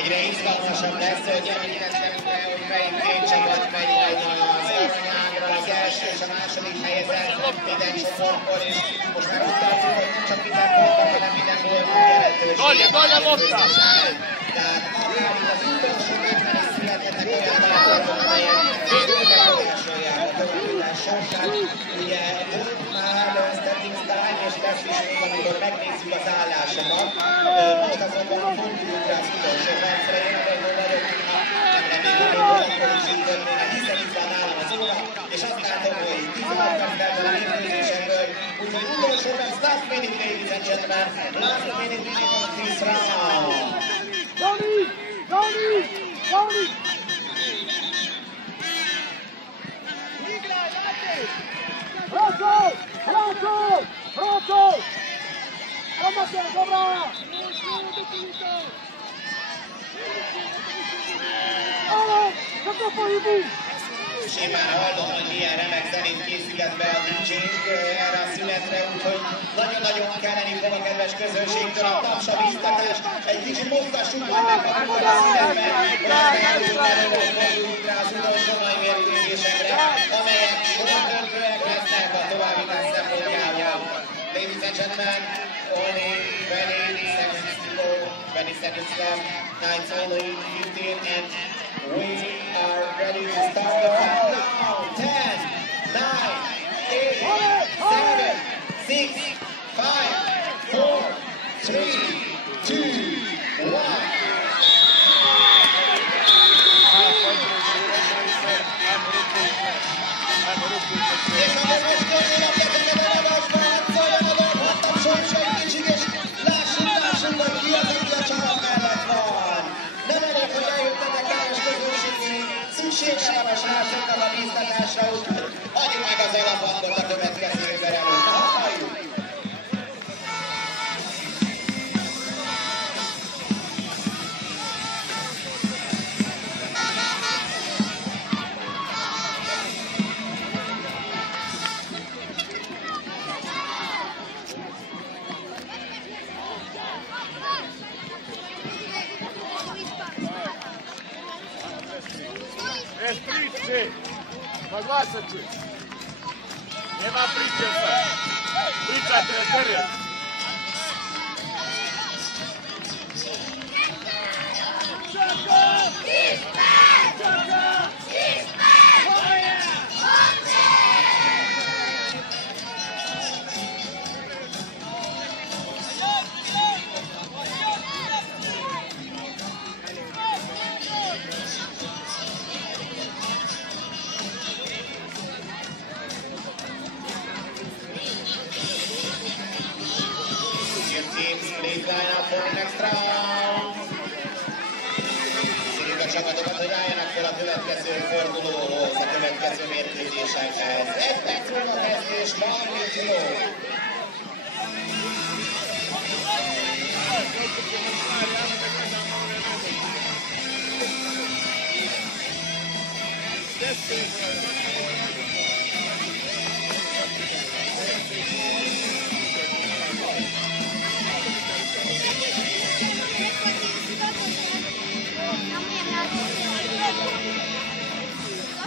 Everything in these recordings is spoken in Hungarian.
egyre izgalmasabb lesz, hogy említettem, hogy melyik két csapat megy majd az aranyagra, az első és a második helyezett minden csoportból, és most már úgy tartunk, hogy nem csak minden pontban, hanem minden gólban jelentős. Tehát akár az utolsó évben is születhetnek olyan játékok, amelyek végül befolyásolják a továbbjutás sorsát. Ugye volt már standing time, és lesz is még, amikor megnézzük az állásokat. Most azonban a fordulókra az utolsó percre én arról vagyok, nem remélem, hogy akkor is így történik, hiszen itt van nálam az óra, és azt látom, hogy 16 perccel van a mérkőzésekből, úgyhogy utolsó perc, last minute, ladies and gentlemen, last minute of this round. Tony! Pronto! Dobra! Ale, kako pohybu? Simán hallom, hogy milyen remek zenét készített be a DJ-nk erre a szünetre, úgyhogy nagyon-nagyon kelleni fog a kedves közönségtől a taps, a biztatás. Egy kicsit mozgassuk majd meg magunkat a szünetben, hogy elmondjuk rá az utolsó nagy mérkőzésekre, amelyek döntőek lesznek a továbbítás szempontjával. Ladies and gentlemen, only 20 seconds to go, 20 seconds left, nights only 15, and we are ready to start the countdown. 10, 9, 8, 7, 6, 5, 4, 3, 2, 1. És a közösségén a kezeket a magasban, szóljon a dolgottam sorsai kicsik, és lássunk, hogy ki az, aki a csapat mellett van. Nem elég, hogy eljöttetek káros közönségén, szüksége van a srácoknak a biztatásra, úgyhogy adjuk meg az alaphangot a következő ember előtt. Na, halljuk! Priče! Naglasat ću! Nema priče sad! Pričajte na teren! Csapatokat, hogy álljanak fel a következő fordulóhoz, a következő mérkőzésekhez. Egy perc múlva kezdés, 30 jó.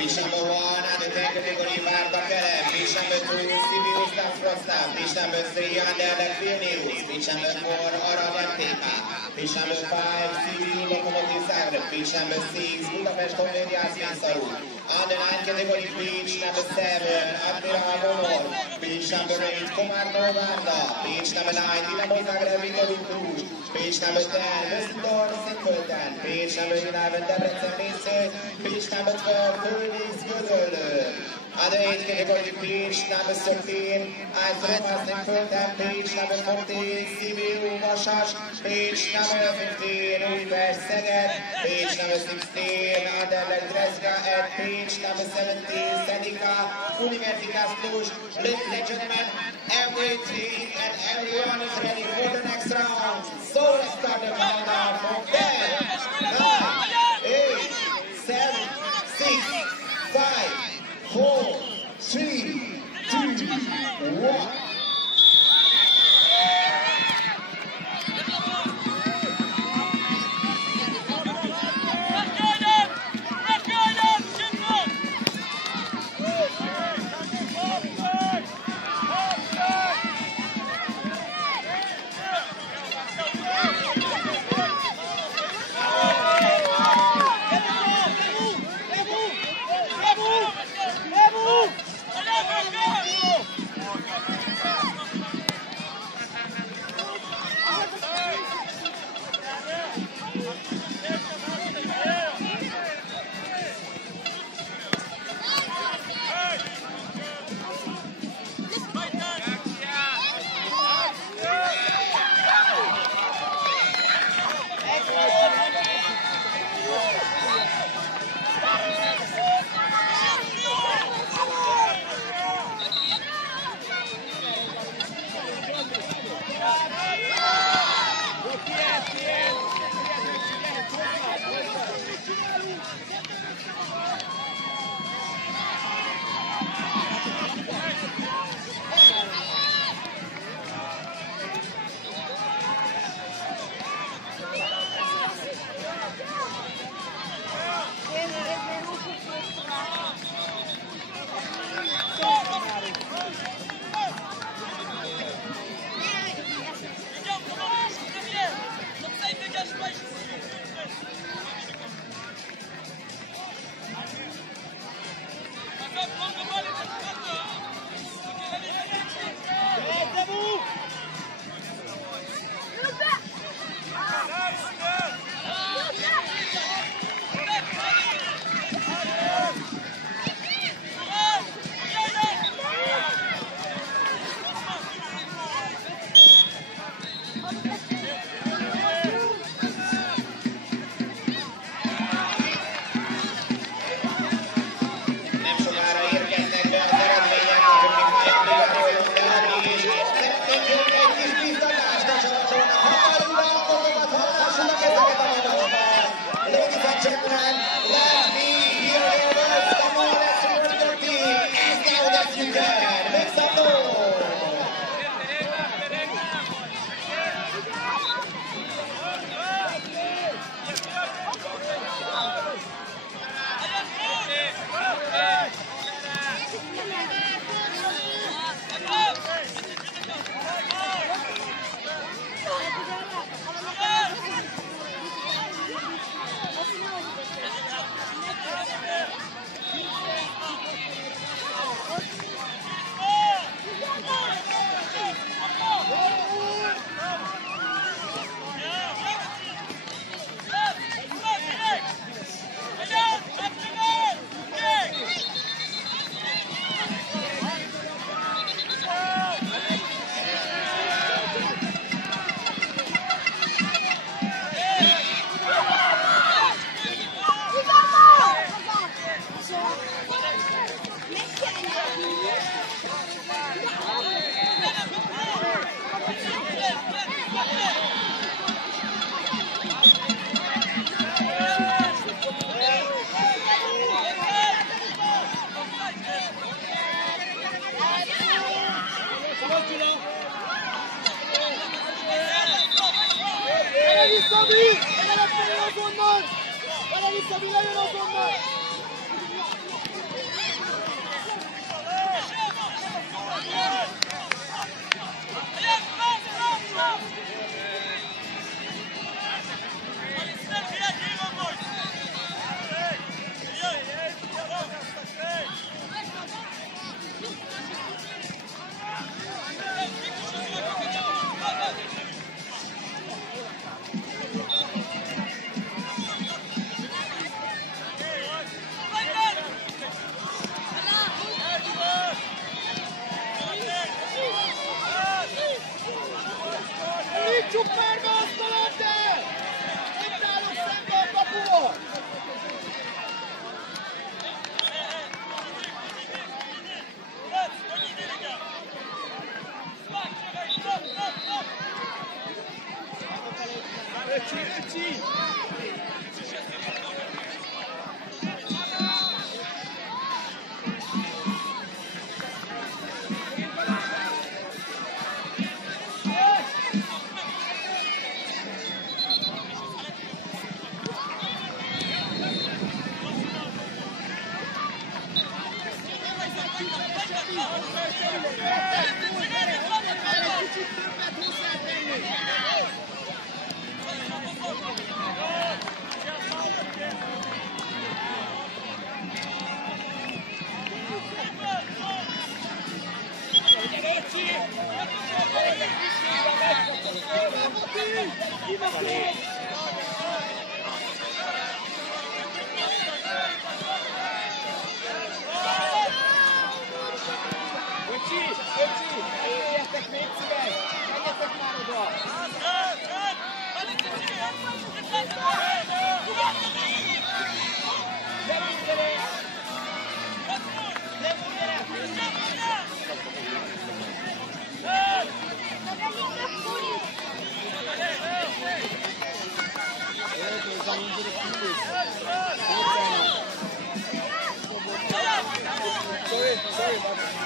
Pitch number 1 at the 10 category Mark Bakare. Pitch number 2 Sibius Dasfrosta. Pitch number 3 under the Vilnius. Pitch number 4 Araban Tepa. Pitch number 5 Sibiu Lokomotiv Zagreb. Pitch number 6 Budapest Honvédja Színszarú. Under 9 category pitch number 7 Admiral Bonor. Pitch number 8 Komárno Várda. Pitch number 9 Dinamo Zagreb Viktor Krús. Pitch number 10 Veszendor Szentföldön. Pitch number 11 Debrecen Mésző. Pitch number 12 Tunis Gödöllő. Under 8 category pitch number 13 Ájzroma Szentföldön. Pitch number 14 Sibiu Vasas. Pitch number 15 Újpest Szeged. Pitch number 16 Anderlecht Drezga and pitch number 17 Szedika Universitas Cluj. Ladies and gentlemen, every team and everyone is ready for the next round. So let's start the countdown for 10, 9, 8, 7, 6, 5, 4, 3, 2, 1. azonnal! Vele vissza, mi lejön azonnal! Nyitjuk már be azt a labdát! Itt állunk szembe a kapuval! Öcsi! Jöjjetek még szíves! Menjetek már oda! Sorry about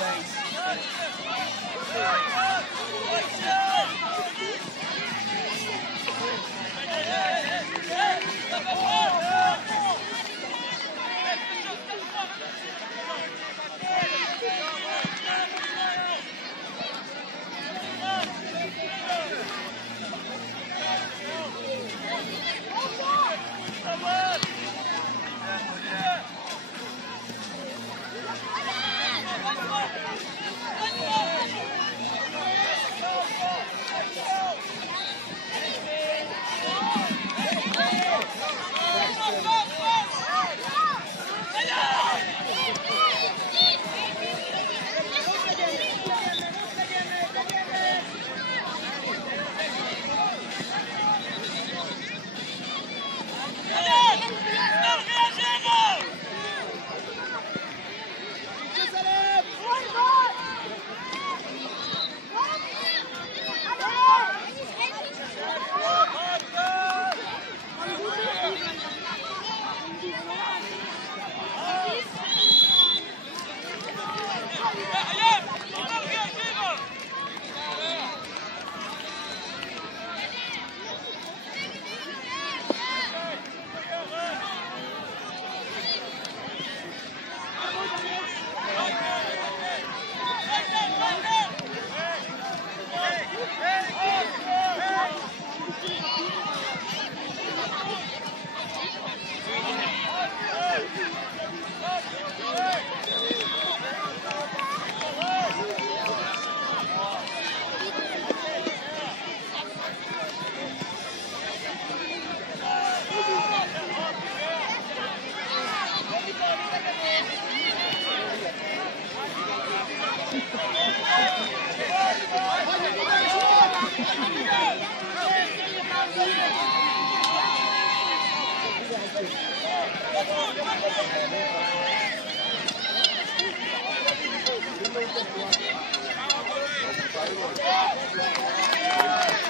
Thanks.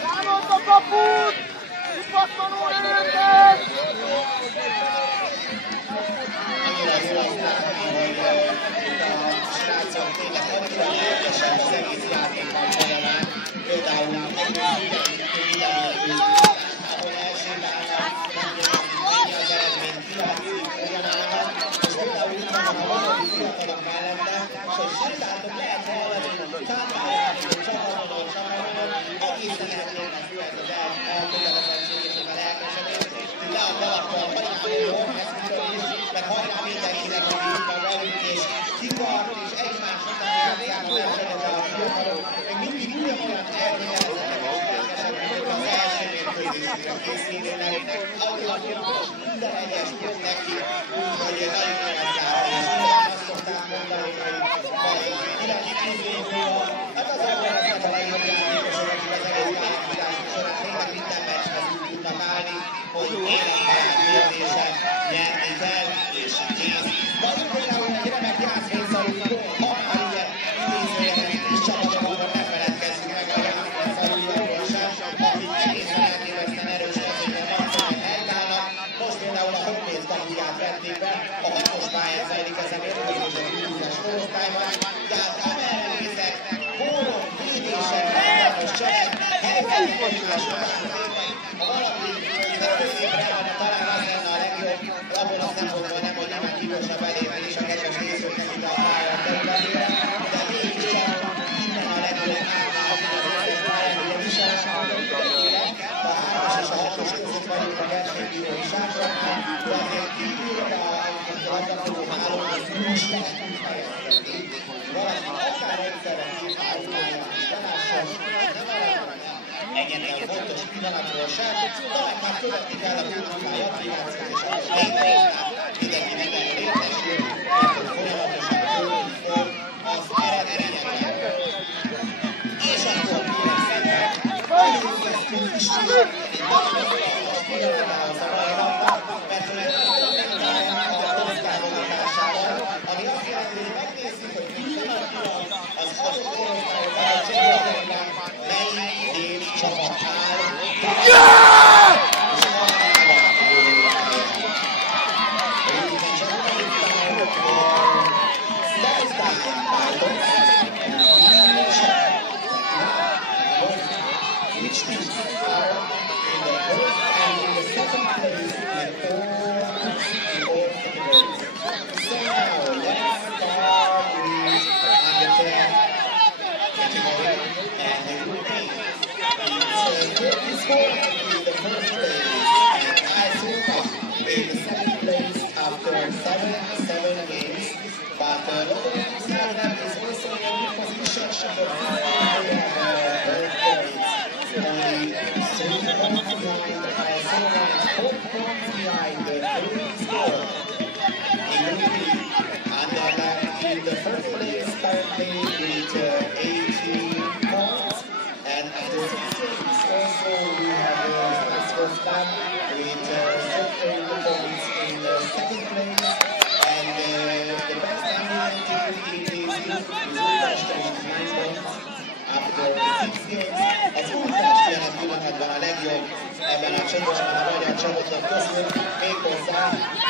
Támad a kaput! Kipattanó erőket! Annyira jól azt látni, hogy itt a srácok tényleg annyira lelkesek az egész játékban folyamán. Például egy akkor hajrá mert hajrá mindenkinek, aki itt van velünk, és kitart, és egymás után játszák a versenyet a fiatalok. Még mindig ugyanolyan elkönyvelezetek és lelkesek, mint az első mérkőzésükre készülnének. Autólatok minden egyes pont neki, úgyhogy nagyon-nagyon szálló, és minden azt szokták mondani, hogy 9-10 év múlva, hát az akkor lesznek a legjobb játékosok, akik az egész pályafutások során tényleg minden meccshez úgy tudnak állni, hogy élethalál kérdések nyerni kell, és kész. Vagyunk például egy remek jászfényszalújról, ha már ugye idézőjelek kis csapatokról ne feledkezzünk meg a jászfényszalújról sem, akik egészen elképesztően erős kezében harcolnak, helytállnak. Most például a Honvéd kapuját vették be, a 6-os pályán zajlik ez a mérkőzés a Kúrúzás korosztályban, tehát amellett viszek, gólok, védések, helytállós cselek, helytállós egymás másik lépek, ha valaki középre állna, talán az lenne a legjobb, abból a szempontból nem, hogy nem egy hívosa belépni, és a kedves nézőknek ide a pálya területére, de mégiscsak innen a legjobb átlázni az összes pályán, ugye viselásában mindenkire, a 3-as és a 6-os között vagyunk a versenybíró is átrakni, de azért kívülre a labdarúgó hálón, az úgy lehet úgy helyezkedni, valaki akár egyszerre két állópályán is belásson, nem egyetlen fontos pillanatról sem, talán már követni kell a kultúrpálya applikációt, és ahhoz mindenki mindenről értesül, mert hogy folyamatosan fölni fog az eredményeket. És akkor kérem szépen, elkezdtünk is egy nagyon fontos pillanatával az a mai napnak, mert hogy megtalálják a korosztályvonatásával, ami azt jelenti, hogy megnézzük, hogy pillanatban az adott korosztályokban a csoportokban melyik év csapat áll. Which teams are in the first and in the second place in all categories. So now let's start with under 10 category and the group A. It's 44 in the first place and Azuka in the second place after 7 games. But Lokomotiv is also in a good position for birth points. Only 3 points behind Azuka and 4 points behind the third score. In Group B, Anderlecht in the first place currently with 18 points. And after 6 games also we have Strasbourg with 15 points in the second place. And the best Anderlecht team is Budapest with 9 points. After 6 games, az Újpest jelen pillanatban a legjobb ebben a csoportban a magyar csapatok közül, méghozzá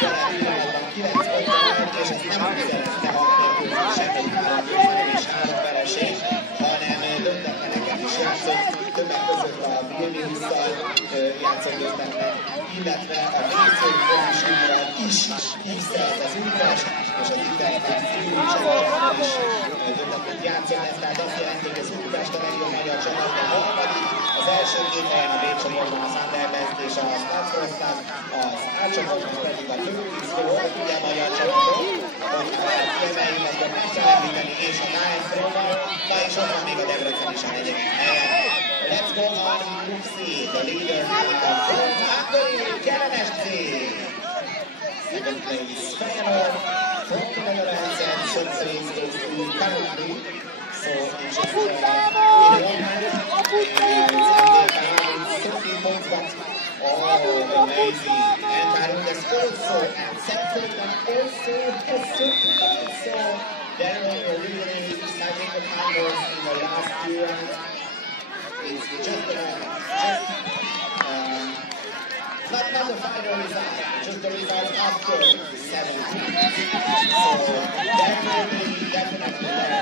jelen pillanatban 9 ponttal állt, és ezt nem úgy szerezte 6 mérkőzéseket, 3 győzelem és 3 vereség, hanem döntetleneket is játszott, többek között a Vilniusszal játszott döntetlen, illetve a WC-közösségvel is tisztelt az Újpest, és az Interpart Fűrű csapatban is döntetlen játszott, ez tehát azt jelenti, hogy az Újpest a legjobb magyar csapat a harmadik, az első 2 helyen a B csoportban az Anderlecht és a Strasbourg, az A csoportban pedig a Főkisztó, ugye a magyar csapatok, hogy kiemeljük, akkor meg kell említeni, és a KS Róval, ma is ott van még a Debrecen is a 4. helyen. Let's go on in Group C, the leader from Hungary, Kereszt. Second place, Feyenoord, from the Netherlands, and third place goes to Coventry. So in just in 1 minute, and it's 13 points back. Oh, amazing. And Karundes also accepted and also has 30 points. So they're really exciting the numbers in the last 2 rounds. It's just not the final result, just the result after 7 rounds. So definitely there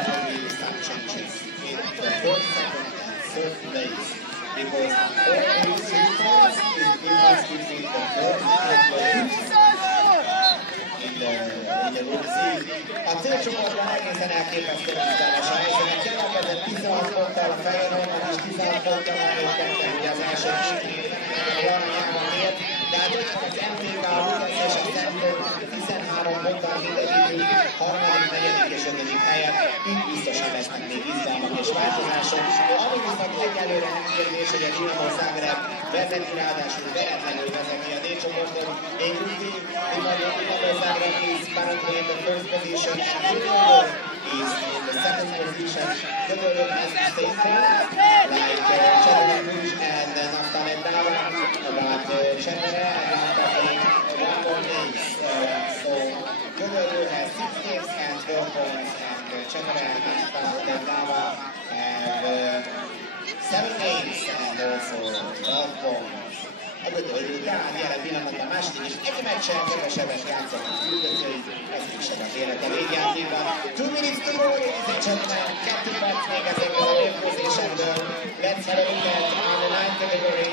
will be some changes in the 4th, 2nd and 3rd place. Because all these 3 points is difference between the 4th and 5th place in the Group C. A C-csoportban egészen elképesztő bizonyos a helyzetek. Keletkezett 16 ponttal a Feyenoordnak is 16 ponttal előttettek, ugye az első 2 héten a Jarnyában ért, de hát ott az MTK, a Lukasz és a Szentő 13 ponttal mindegyikük harmadik, negyedik és ötödik helyen. Itt biztosan lesznek még izgalmak és változások. Ami viszont egyelőre nem kérdés, hogy a Dinamo Zagreb vezeti, ráadásul veretlenül vezeti a D-csoportot. Még úgy, Dinamo Zagreb is currently in the first position, and Dinamo is in the second position. Dinamo has to stay firm, like Cserere Cluj and Naftalen Dava, but Cserere and Naftalen one more games. So Dinamo has 6 games and 12 points, and Cserere and Naftalen Dava have 7 games and also 12 points. A Gödöllő Dán jelen pillanatban második és egy meccsen kevesebbet játszanak küldözői, ez is a élet a végjátékban. 2 minutes to go, ladies and gentlemen, 2 perc még ezekből a végpozíciókból. Let's have a look at on the 9th category.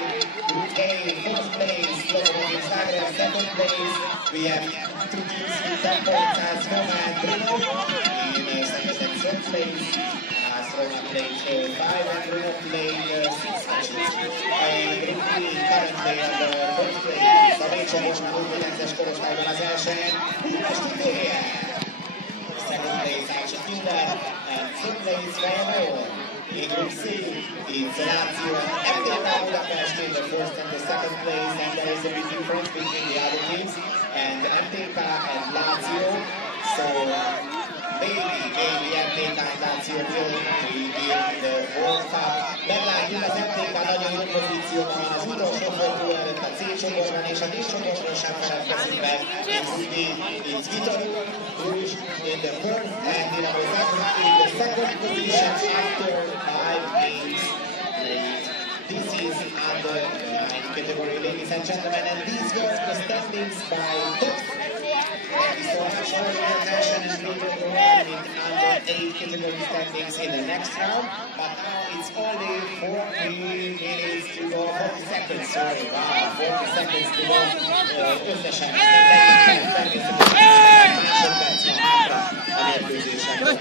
Group A, 4th place, Lokomotiv Zagreb, 2nd place. We have 2 teams with 10 points as Roma and Brno. In 2nd and 3rd place, as Roma played 5 and Brno played 6 matches. In Group B, currently on the 1st place, a B-csoport 29-es korosztályban az elsően, Budapest Idéje. 2nd place, Ácsa Kinder, and 3rd place, Fejenor. In Group C, it's Lazio and MTK Budapest in the 1st and the 2nd place, and there is a big difference between the other teams, and MTK and Lazio. So maybe MTK and Lazio will be in the World Cup. Meglátjuk, az MTK nagyon jó pozícióban van az utolsó forduló előtt a C-csoportban, és a D-csoportról sem feledkezünk meg. It's Vitoru Cluj in the 1st and Dinamo Zagreb in the 2nd position after 5 games played. This is under the 9th category, ladies and gentlemen, and these were the standings by top. Thank you so much for your attention, and we will go on with under 8 category standings in the next round. But now it's only 40 minutes to go, 40 seconds, sorry, wow, 40 seconds to go. Összesen másodperc van hátra a mérkőzésekben.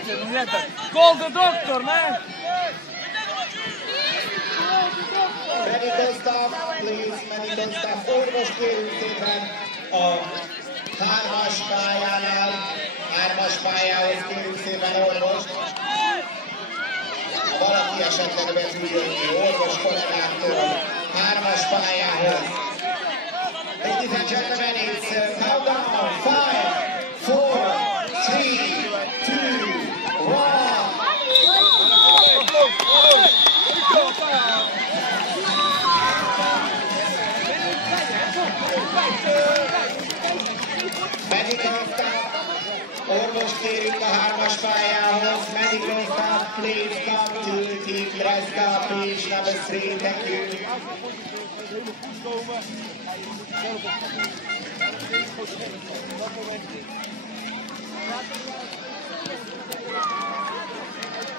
Call the doctor, man! Medical staff, please, medical staff, orvos kérünk szépen a 3-as pályánál, 3-as pályához kérünk szépen orvost. Ha valaki esetleg be tud jönni orvos kollégáktól 3-as pályához. Ladies and gentlemen, it's countdown, 5, 4, 3, 2, 1. Medical staff, orvos kérünk a 3-as pályához. Medical staff, please come to Team Brezga, page number 3, thank you.